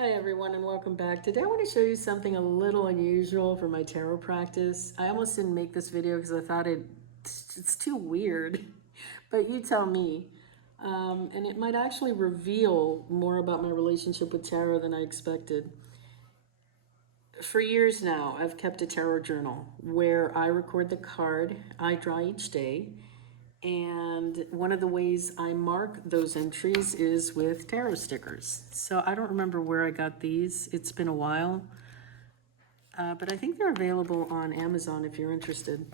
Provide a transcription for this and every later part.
Hi everyone and welcome back. Today I want to show you something a little unusual for my tarot practice. I almost didn't make this video because I thought it's too weird, but you tell me. And it might actually reveal more about my relationship with tarot than I expected. For years now, I've kept a tarot journal where I record the card I draw each day. And one of the ways I mark those entries is with tarot stickers. So I don't remember where I got these. It's been a while. But I think they're available on Amazon if you're interested.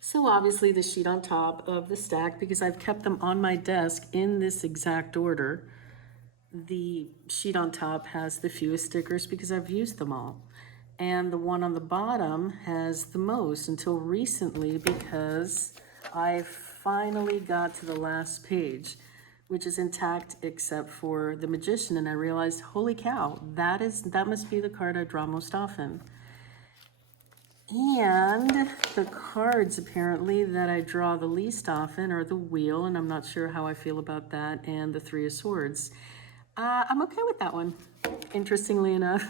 So obviously the sheet on top of the stack, because I've kept them on my desk in this exact order, the sheet on top has the fewest stickers because I've used them all. And the one on the bottom has the most until recently because I finally got to the last page, which is intact except for the Magician, and I realized, holy cow, that must be the card I draw most often. And the cards apparently that I draw the least often are the Wheel, and I'm not sure how I feel about that, and the Three of Swords. I'm okay with that one, interestingly enough.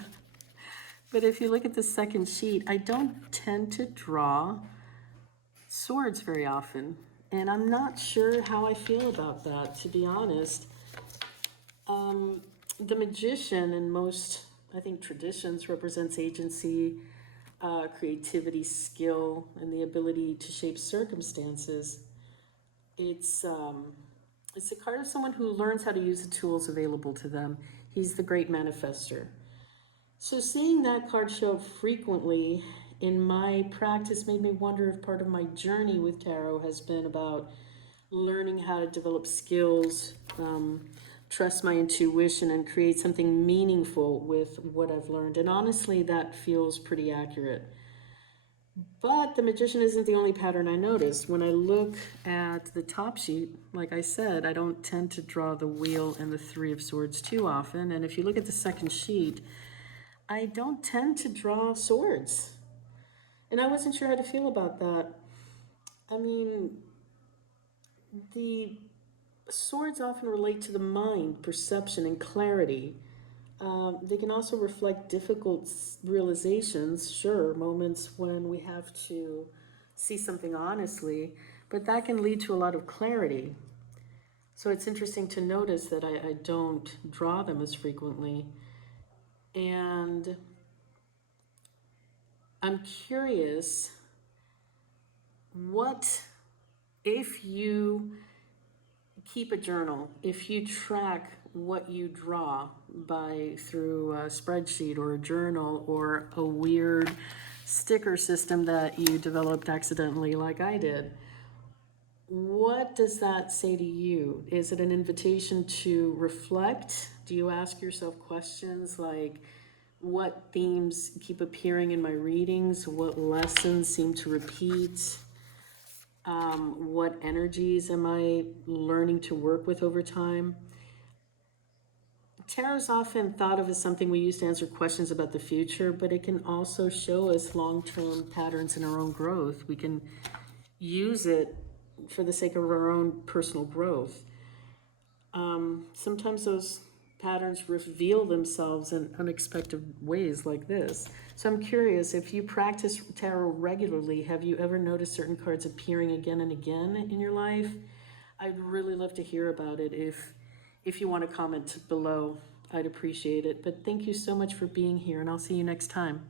But if you look at the second sheet, I don't tend to draw swords very often. And I'm not sure how I feel about that, to be honest. The Magician in most, I think, traditions represents agency, creativity, skill, and the ability to shape circumstances. It's a card of someone who learns how to use the tools available to them. He's the great manifester. So seeing that card show up frequently in my practice made me wonder if part of my journey with tarot has been about learning how to develop skills, trust my intuition, and create something meaningful with what I've learned. And honestly, that feels pretty accurate. But the Magician isn't the only pattern I noticed. When I look at the top sheet, like I said, I don't tend to draw the Wheel and the Three of Swords too often. And if you look at the second sheet, I don't tend to draw swords. And I wasn't sure how to feel about that. I mean, the swords often relate to the mind, perception, and clarity. They can also reflect difficult realizations, sure, moments when we have to see something honestly, but that can lead to a lot of clarity. So it's interesting to notice that I don't draw them as frequently. And I'm curious, what if you keep a journal, if you track what you draw through a spreadsheet or a journal or a weird sticker system that you developed accidentally like I did, what does that say to you? Is it an invitation to reflect? Do you ask yourself questions like, what themes keep appearing in my readings? What lessons seem to repeat? What energies am I learning to work with over time? Tarot is often thought of as something we use to answer questions about the future, but it can also show us long-term patterns in our own growth. We can use it for the sake of our own personal growth. Sometimes those patterns reveal themselves in unexpected ways like this. So I'm curious, if you practice tarot regularly, have you ever noticed certain cards appearing again and again in your life? I'd really love to hear about it. If you want to comment below, I'd appreciate it. But thank you so much for being here, and I'll see you next time.